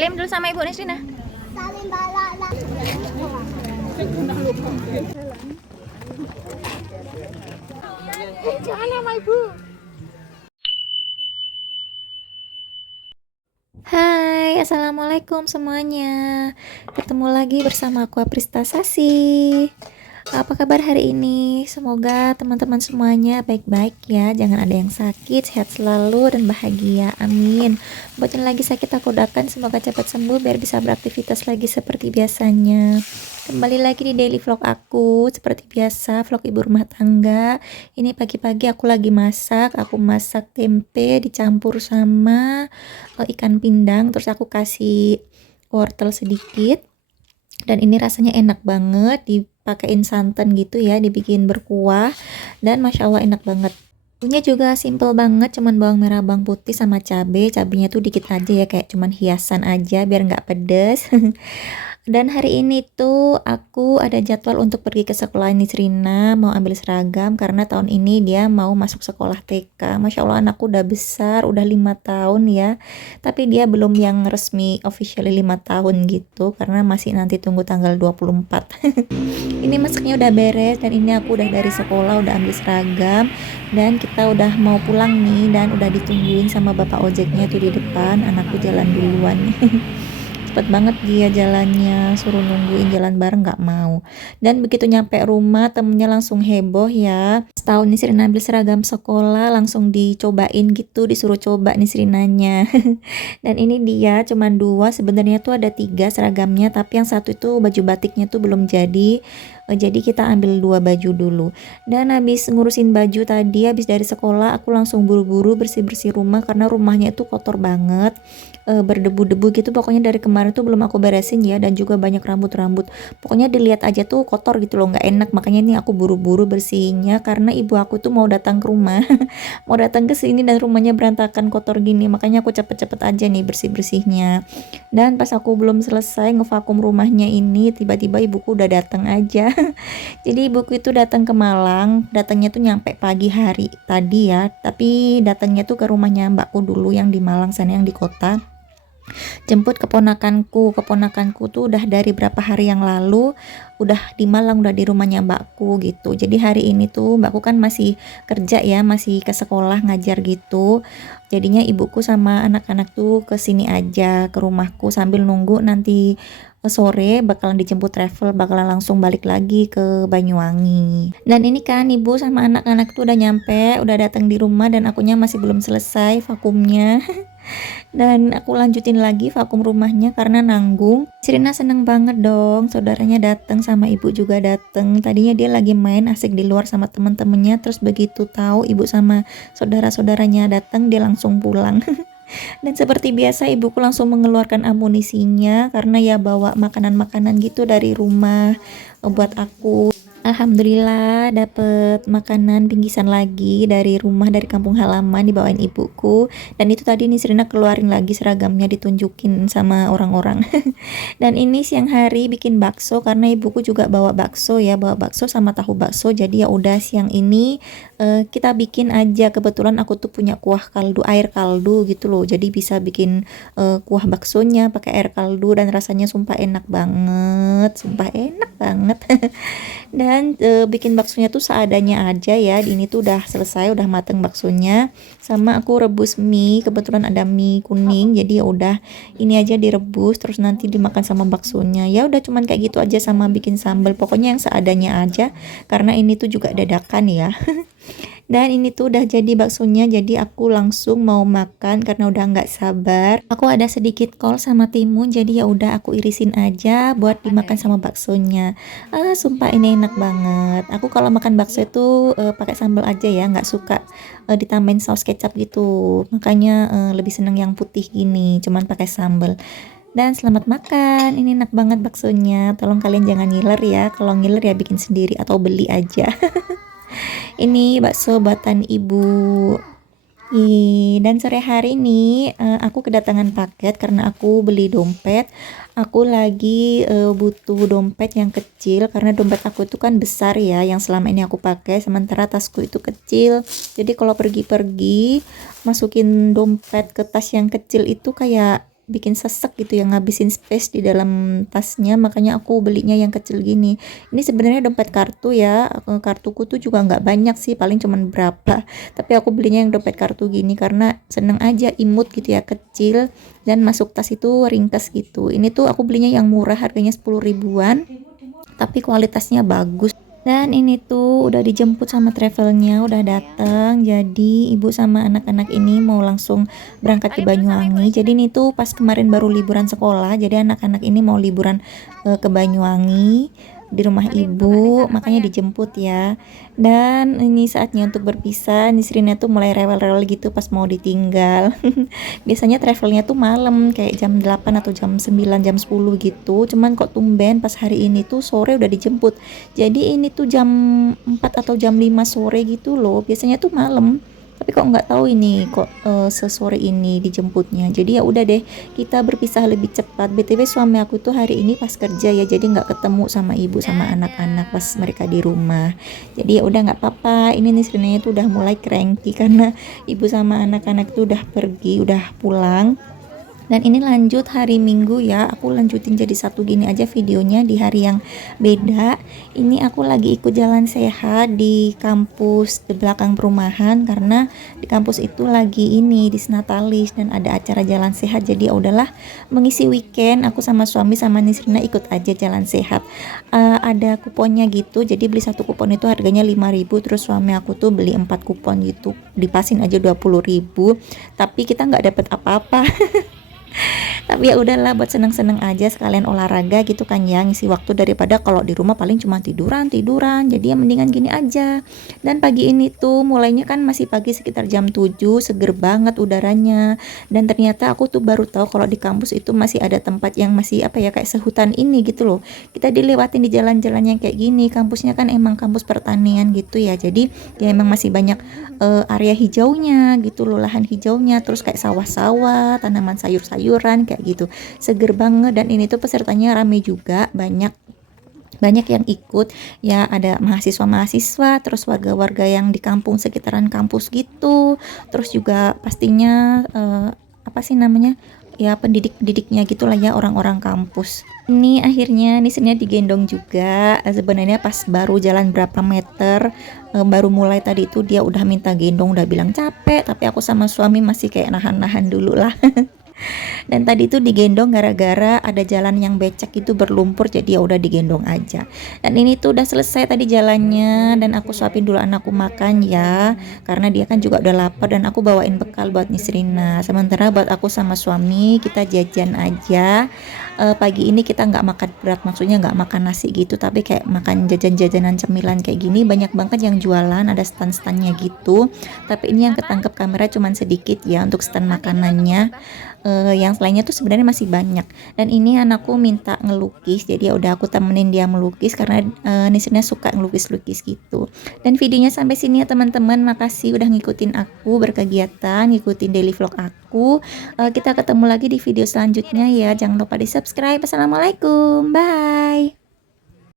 Salim dulu sama Ibu Nisrina. Salim balala. Jangan sama Ibu. Hai, assalamualaikum semuanya. Ketemu lagi bersama aku Aprista Sasi. Apa kabar hari ini? Semoga teman-teman semuanya baik-baik ya. Jangan ada yang sakit, sehat selalu dan bahagia. Amin. Buat yang lagi sakit aku doakan semoga cepat sembuh biar bisa beraktivitas lagi seperti biasanya. Kembali lagi di daily vlog aku seperti biasa, vlog ibu rumah tangga. Ini pagi-pagi aku lagi masak. Aku masak tempe dicampur sama ikan pindang, terus aku kasih wortel sedikit. Dan ini rasanya enak banget, dipakein santan gitu ya, dibikin berkuah, dan masya Allah enak banget. Bumbunya juga simple banget, cuman bawang merah, bawang putih sama cabai. Cabenya tuh dikit aja ya, kayak cuman hiasan aja biar nggak pedes. Dan hari ini tuh aku ada jadwal untuk pergi ke sekolah Nisrina, mau ambil seragam karena tahun ini dia mau masuk sekolah TK. Masya Allah anakku udah besar, udah 5 tahun ya. Tapi dia belum yang resmi officially 5 tahun gitu karena masih nanti tunggu tanggal 24. Ini masaknya udah beres dan ini aku udah dari sekolah udah ambil seragam dan kita udah mau pulang nih dan udah ditungguin sama bapak ojeknya tuh di depan. Anakku jalan duluan nih. Cepet banget dia jalannya, suruh nungguin jalan bareng nggak mau. Dan begitu nyampe rumah temennya langsung heboh ya. Setahun Nisrina ambil seragam sekolah langsung dicobain gitu, disuruh coba Nisrinanya. Dan ini dia cuman 2, sebenarnya tuh ada 3 seragamnya tapi yang satu itu baju batiknya tuh belum jadi. Jadi kita ambil 2 baju dulu. Dan habis ngurusin baju tadi, habis dari sekolah aku langsung buru-buru bersih-bersih rumah karena rumahnya itu kotor banget, berdebu-debu gitu. Pokoknya dari kemarin tuh belum aku beresin ya, dan juga banyak rambut-rambut. Pokoknya dilihat aja tuh kotor gitu loh, nggak enak. Makanya ini aku buru-buru bersihinnya karena ibu aku tuh mau datang ke rumah. Mau datang ke sini dan rumahnya berantakan kotor gini. Makanya aku cepet-cepet aja nih bersih-bersihnya. Dan pas aku belum selesai ngevakum rumahnya ini, tiba-tiba ibuku udah datang aja. Jadi ibuku itu datang ke Malang, datangnya tuh nyampe pagi hari tadi ya, tapi datangnya tuh ke rumahnya mbakku dulu yang di Malang sana, yang di kota. Jemput keponakanku tuh udah dari berapa hari yang lalu, udah di Malang, udah di rumahnya mbakku gitu. Jadi hari ini tuh mbakku kan masih kerja ya, masih ke sekolah ngajar gitu. Jadinya ibuku sama anak-anak tuh ke sini aja ke rumahku sambil nunggu nanti sore bakalan dijemput travel, bakalan langsung balik lagi ke Banyuwangi. Dan ini kan ibu sama anak-anak tuh udah nyampe, udah datang di rumah dan akunya masih belum selesai vakumnya. Dan aku lanjutin lagi vakum rumahnya karena nanggung. Sirina seneng banget dong, saudaranya datang sama ibu juga datang. Tadinya dia lagi main asik di luar sama temen-temennya, terus begitu tahu ibu sama saudara-saudaranya datang dia langsung pulang. Dan seperti biasa ibuku langsung mengeluarkan amunisinya karena ya bawa makanan-makanan gitu dari rumah buat aku. Alhamdulillah dapet makanan bingkisan lagi dari rumah, dari kampung halaman dibawain ibuku. Dan itu tadi Nisrina keluarin lagi seragamnya ditunjukin sama orang-orang. Dan ini siang hari bikin bakso karena ibuku juga bawa bakso ya, bawa bakso sama tahu bakso. Jadi ya udah siang ini kita bikin aja. Kebetulan aku tuh punya kuah kaldu, air kaldu gitu loh. Jadi bisa bikin kuah baksonya pakai air kaldu dan rasanya sumpah enak banget, sumpah enak banget. Dan bikin baksonya tuh seadanya aja ya. Ini tuh udah selesai, udah mateng baksonya. Sama aku rebus mie, kebetulan ada mie kuning. Jadi ya udah ini aja direbus terus nanti dimakan sama baksonya. Ya udah cuman kayak gitu aja sama bikin sambal. Pokoknya yang seadanya aja karena ini tuh juga dadakan ya. Dan ini tuh udah jadi baksonya, jadi aku langsung mau makan karena udah nggak sabar. Aku ada sedikit kol sama timun, jadi ya udah aku irisin aja buat dimakan sama baksonya. Sumpah ini enak banget. Aku kalau makan bakso itu pakai sambal aja ya, nggak suka ditambahin saus kecap gitu. Makanya lebih seneng yang putih gini, cuman pakai sambal. Dan selamat makan, ini enak banget baksonya. Tolong kalian jangan ngiler ya, kalau ngiler ya bikin sendiri atau beli aja. Ini bakso buatan ibu. Dan sore hari ini aku kedatangan paket karena aku beli dompet. Aku lagi butuh dompet yang kecil karena dompet aku itu kan besar ya, yang selama ini aku pakai, sementara tasku itu kecil. Jadi kalau pergi-pergi masukin dompet ke tas yang kecil itu kayak bikin sesek gitu ya, ngabisin space di dalam tasnya, makanya aku belinya yang kecil gini. Ini sebenarnya dompet kartu ya, kartuku tuh juga nggak banyak sih, paling cuman berapa, tapi aku belinya yang dompet kartu gini karena seneng aja, imut gitu ya, kecil dan masuk tas itu ringkas gitu. Ini tuh aku belinya yang murah, harganya 10 ribuan tapi kualitasnya bagus. Dan ini tuh udah dijemput sama travelnya, udah datang. Jadi ibu sama anak-anak ini mau langsung berangkat ke Banyuwangi. Jadi ini tuh pas kemarin baru liburan sekolah, jadi anak-anak ini mau liburan ke Banyuwangi di rumah ibu, makanya dijemput ya. Dan ini saatnya untuk berpisah. Nisrina tuh mulai rewel-rewel gitu pas mau ditinggal. Biasanya travelnya tuh malam kayak jam 8 atau jam 9, jam 10 gitu. Cuman kok tumben pas hari ini tuh sore udah dijemput. Jadi ini tuh jam 4 atau jam 5 sore gitu loh. Biasanya tuh malam. Tapi kok nggak tahu ini kok sesore ini dijemputnya. Jadi ya udah deh, kita berpisah lebih cepat. BTW suami aku tuh hari ini pas kerja ya, jadi nggak ketemu sama ibu sama anak-anak pas mereka di rumah. Jadi ya udah nggak apa-apa. Ini Nisrinanya tuh udah mulai cranky karena ibu sama anak-anak tuh udah pergi, udah pulang. Dan ini lanjut hari Minggu ya, aku lanjutin jadi satu gini aja videonya di hari yang beda. Ini aku lagi ikut jalan sehat di kampus di belakang perumahan, karena di kampus itu lagi ini disnatalis dan ada acara jalan sehat. Jadi ya udahlah, mengisi weekend aku sama suami sama Nisrina ikut aja jalan sehat. Ada kuponnya gitu, jadi beli satu kupon itu harganya 5.000, terus suami aku tuh beli 4 kupon gitu, dipasin aja 20.000, tapi kita nggak dapet apa-apa. Tapi ya udahlah, buat seneng-seneng aja, sekalian olahraga gitu kan ya, ngisi waktu daripada kalau di rumah paling cuma tiduran. Jadi ya mendingan gini aja. Dan pagi ini tuh mulainya kan masih pagi sekitar jam 7, seger banget udaranya. Dan ternyata aku tuh baru tahu kalau di kampus itu masih ada tempat yang masih apa ya, kayak sehutan ini gitu loh. Kita dilewatin di jalan-jalan yang kayak gini. Kampusnya kan emang kampus pertanian gitu ya. Jadi ya emang masih banyak area hijaunya gitu loh, lahan hijaunya, terus kayak sawah-sawah, tanaman sayur-sayuran kayak gitu, seger banget. Dan ini tuh pesertanya rame juga, banyak yang ikut ya, ada mahasiswa-mahasiswa, terus warga-warga yang di kampung sekitaran kampus gitu, terus juga pastinya apa sih namanya ya, pendidik-pendidiknya gitulah ya, orang-orang kampus. Ini akhirnya nih seninya digendong juga. Sebenarnya pas baru jalan berapa meter, baru mulai tadi itu dia udah minta gendong, udah bilang capek, tapi aku sama suami masih kayak nahan-nahan dulu lah. Dan tadi tuh digendong gara-gara ada jalan yang becek itu berlumpur, jadi ya udah digendong aja. Dan ini tuh udah selesai tadi jalannya, dan aku suapin dulu anakku makan ya, karena dia kan juga udah lapar, dan aku bawain bekal buat Nisrina. Sementara buat aku sama suami kita jajan aja. Pagi ini kita nggak makan berat, maksudnya nggak makan nasi gitu, tapi kayak makan jajan-jajanan cemilan kayak gini. Banyak banget yang jualan, ada stand-standnya gitu, tapi ini yang ketangkep kamera cuman sedikit ya untuk stand makanannya. Yang lainnya tuh sebenarnya masih banyak. Dan ini anakku minta ngelukis, jadi ya udah aku temenin dia melukis karena Nisrina suka ngelukis-lukis gitu. Dan videonya sampai sini ya teman-teman, makasih udah ngikutin aku berkegiatan, ngikutin daily vlog aku. Kita ketemu lagi di video selanjutnya ya, jangan lupa di subscribe. Assalamualaikum, bye.